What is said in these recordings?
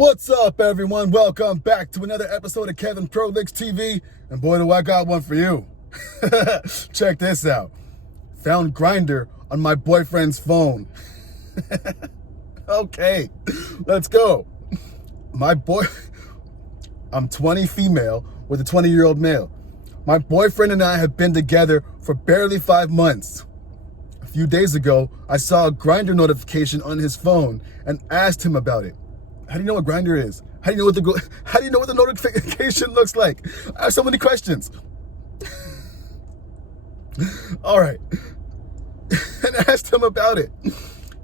What's up, everyone? Welcome back to another episode of Kevin Prolix TV. And boy, do I got one for you. Check this out. Found Grindr on my boyfriend's phone. Okay, let's go. I'm 20 female with a 20-year-old male. My boyfriend and I have been together for barely 5 months. A few days ago, I saw a Grindr notification on his phone and asked him about it. How do you know what Grindr is? How do you know what the notification looks like? I have so many questions. All right. And I asked him about it.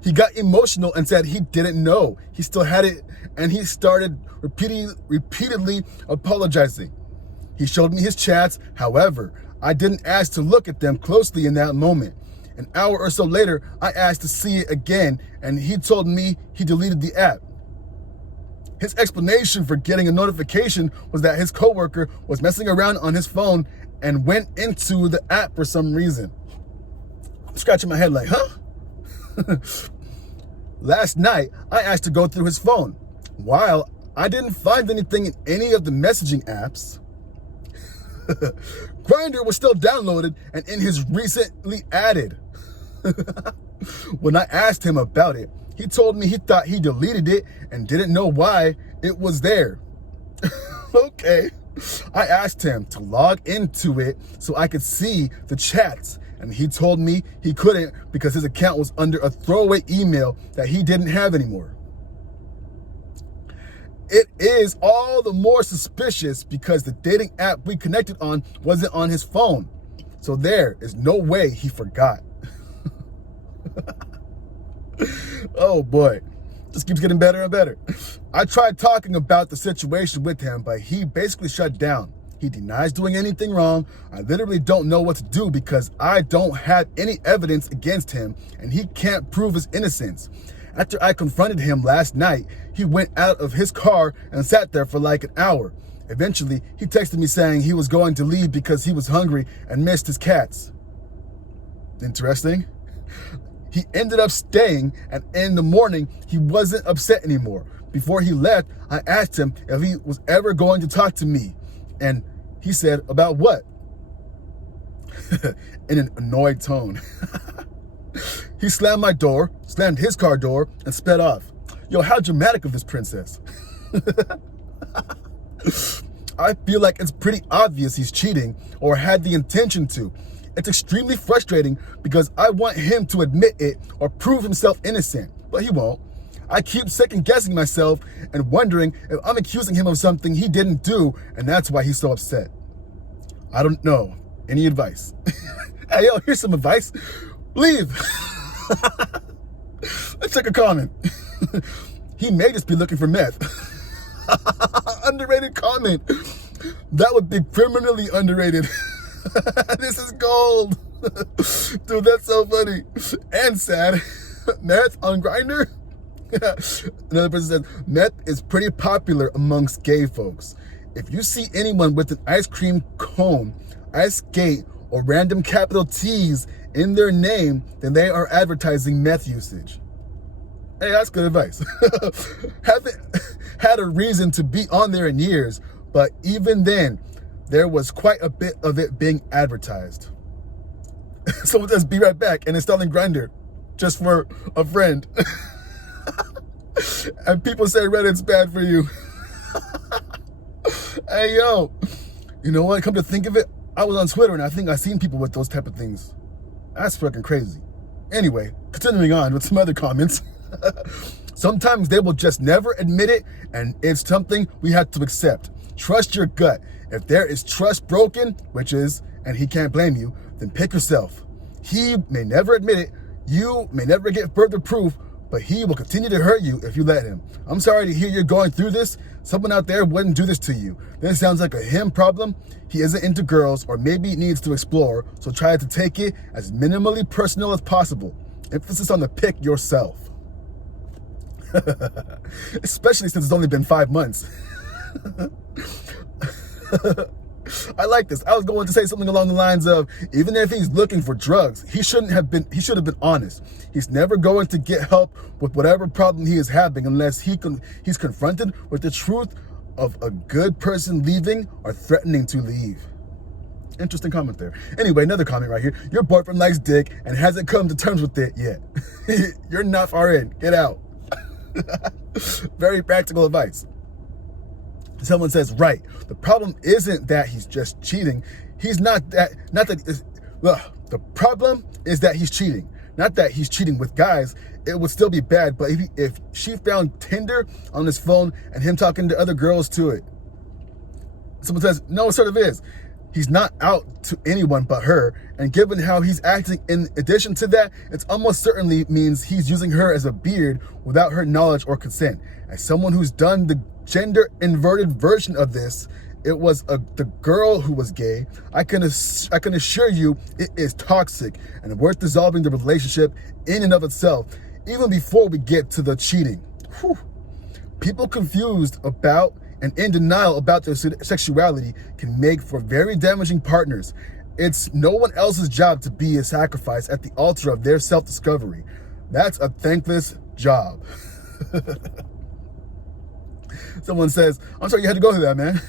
He got emotional and said he didn't know. He still had it, and he started repeatedly apologizing. He showed me his chats. However, I didn't ask to look at them closely in that moment. An hour or so later, I asked to see it again, and he told me he deleted the app. His explanation for getting a notification was that his coworker was messing around on his phone and went into the app for some reason. I'm scratching my head like, huh? Last night, I asked to go through his phone. While I didn't find anything in any of the messaging apps, Grindr was still downloaded and in his recently added. When I asked him about it, he told me he thought he deleted it and didn't know why it was there. Okay. I asked him to log into it so I could see the chats, and he told me he couldn't because his account was under a throwaway email that he didn't have anymore. It is all the more suspicious because the dating app we connected on wasn't on his phone. So there is no way he forgot. Oh boy, this keeps getting better and better. I tried talking about the situation with him, but he basically shut down. He denies doing anything wrong. I literally don't know what to do because I don't have any evidence against him and he can't prove his innocence. After I confronted him last night, he went out of his car and sat there for like an hour. Eventually, he texted me saying he was going to leave because he was hungry and missed his cats. Interesting. He ended up staying, and in the morning, he wasn't upset anymore. Before he left, I asked him if he was ever going to talk to me, and he said, about what? In an annoyed tone. He slammed my door, slammed his car door, and sped off. Yo, how dramatic of this princess. I feel like it's pretty obvious he's cheating or had the intention to. It's extremely frustrating because I want him to admit it or prove himself innocent, but he won't. I keep second guessing myself and wondering if I'm accusing him of something he didn't do, and that's why he's so upset. I don't know. Any advice? Hey, yo, here's some advice. Leave. Let's check a comment. He may just be looking for meth. Underrated comment. That would be criminally underrated. This is gold. Dude, that's so funny. And sad. Meth on Grindr? Another person says, meth is pretty popular amongst gay folks. If you see anyone with an ice cream cone, ice skate, or random capital T's in their name, then they are advertising meth usage. Hey, that's good advice. Haven't had a reason to be on there in years, but even then, there was quite a bit of it being advertised. Someone says, be right back, and installing Grindr just for a friend. And people say Reddit's bad for you. Hey, yo. You know what? Come to think of it, I was on Twitter, and I think I've seen people with those type of things. That's fucking crazy. Anyway, continuing on with some other comments. Sometimes they will just never admit it, and it's something we have to accept. Trust your gut. If there is trust broken, which is, and he can't blame you, then pick yourself. He may never admit it. You may never get further proof, but he will continue to hurt you if you let him. I'm sorry to hear you're going through this. Someone out there wouldn't do this to you. This sounds like a him problem. He isn't into girls, or maybe needs to explore, so try to take it as minimally personal as possible. Emphasis on the pick yourself. Especially since it's only been 5 months. I like this. I was going to say something along the lines of, even if he's looking for drugs, he should have been honest. He's never going to get help with whatever problem he is having unless he's confronted with the truth of a good person leaving or threatening to leave. Interesting comment there. Anyway, another comment right here. Your boyfriend likes dick and hasn't come to terms with it yet. You're not far in. Get out. Very practical advice. Someone says, right. The problem isn't that he's just cheating. The problem is that he's cheating. Not that he's cheating with guys. It would still be bad, but if she found Tinder on his phone and him talking to other girls to it. Someone says, no, it sort of is. He's not out to anyone but her, and given how he's acting in addition to that, it almost certainly means he's using her as a beard without her knowledge or consent. As someone who's done the gender-inverted version of this, it was the girl who was gay. I can assure you it is toxic and worth dissolving the relationship in and of itself, even before we get to the cheating. Whew. People confused about and in denial about their sexuality can make for very damaging partners. It's no one else's job to be a sacrifice at the altar of their self-discovery. That's a thankless job. Someone says, I'm sorry you had to go through that, man.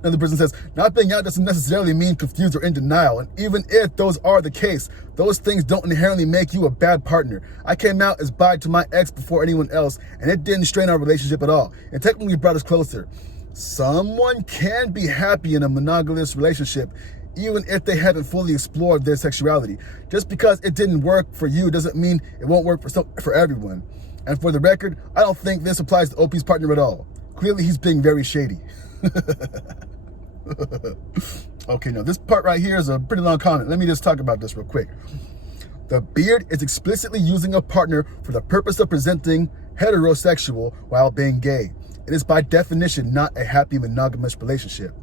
Another person says, not being out doesn't necessarily mean confused or in denial. And even if those are the case, those things don't inherently make you a bad partner. I came out as bi to my ex before anyone else, and it didn't strain our relationship at all. It technically brought us closer. Someone can be happy in a monogamous relationship, even if they haven't fully explored their sexuality. Just because it didn't work for you doesn't mean it won't work for everyone. And for the record, I don't think this applies to OP's partner at all. Clearly, he's being very shady. Okay, now this part right here is a pretty long comment. Let me just talk about this real quick. The beard is explicitly using a partner for the purpose of presenting heterosexual while being gay. It is by definition not a happy monogamous relationship.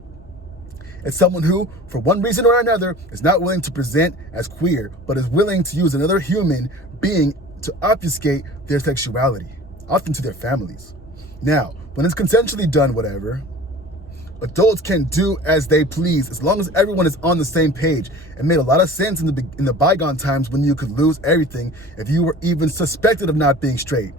It's someone who, for one reason or another, is not willing to present as queer, but is willing to use another human being to obfuscate their sexuality, often to their families. Now, when it's consensually done, whatever, adults can do as they please as long as everyone is on the same page. It made a lot of sense in the bygone times when you could lose everything if you were even suspected of not being straight.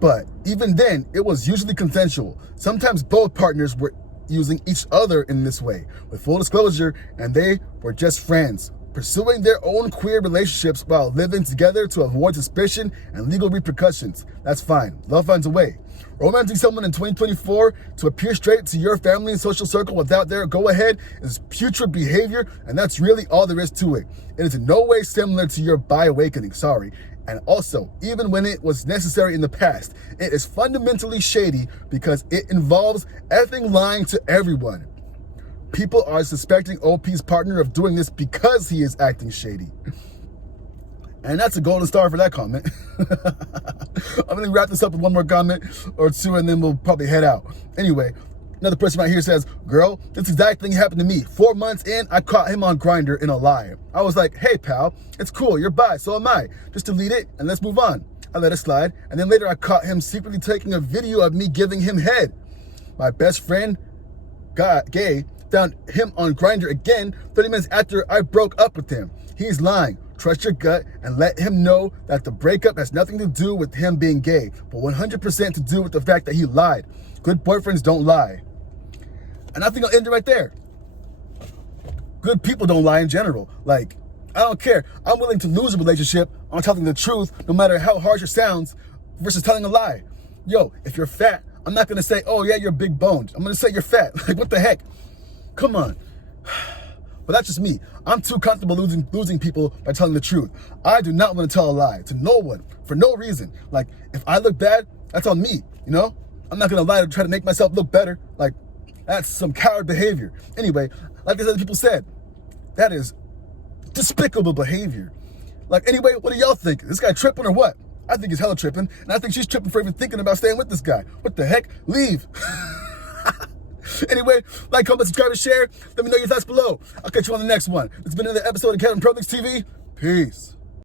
But even then, it was usually consensual. Sometimes both partners were using each other in this way, with full disclosure, and they were just friends, pursuing their own queer relationships while living together to avoid suspicion and legal repercussions. That's fine. Love finds a way. Romancing someone in 2024 to appear straight to your family and social circle without their go-ahead is putrid behavior, and that's really all there is to it. It is in no way similar to your bi-awakening, sorry. And also, even when it was necessary in the past, it is fundamentally shady because it involves effing lying to everyone. People are suspecting OP's partner of doing this because he is acting shady. And that's a golden star for that comment. I'm going to wrap this up with one more comment or two, and then we'll probably head out. Anyway, another person right here says, girl, this exact thing happened to me. 4 months in, I caught him on Grindr in a lie. I was like, hey, pal, it's cool. You're bi, so am I. Just delete it and let's move on. I let it slide. And then later I caught him secretly taking a video of me giving him head. My best friend, gay, found him on Grindr again 30 minutes after I broke up with him. He's lying. Trust your gut and let him know that the breakup has nothing to do with him being gay, but 100% to do with the fact that he lied. Good boyfriends don't lie. And I think I'll end it right there. Good people don't lie in general. Like, I don't care. I'm willing to lose a relationship on telling the truth, no matter how harsh it sounds, versus telling a lie. Yo, if you're fat, I'm not going to say, oh yeah, you're big boned. I'm going to say you're fat. Like, what the heck? Come on. But that's just me. I'm too comfortable losing people by telling the truth. I do not want to tell a lie to no one for no reason. Like, if I look bad, that's on me, you know? I'm not going to lie to try to make myself look better. Like, that's some coward behavior. Anyway, like these other people said, that is despicable behavior. Like, anyway, what do y'all think? Is this guy tripping or what? I think he's hella tripping, and I think she's tripping for even thinking about staying with this guy. What the heck? Leave. Anyway, like, comment, subscribe, and share. Let me know your thoughts below. I'll catch you on the next one. It's been another episode of Kevin Produce TV. Peace.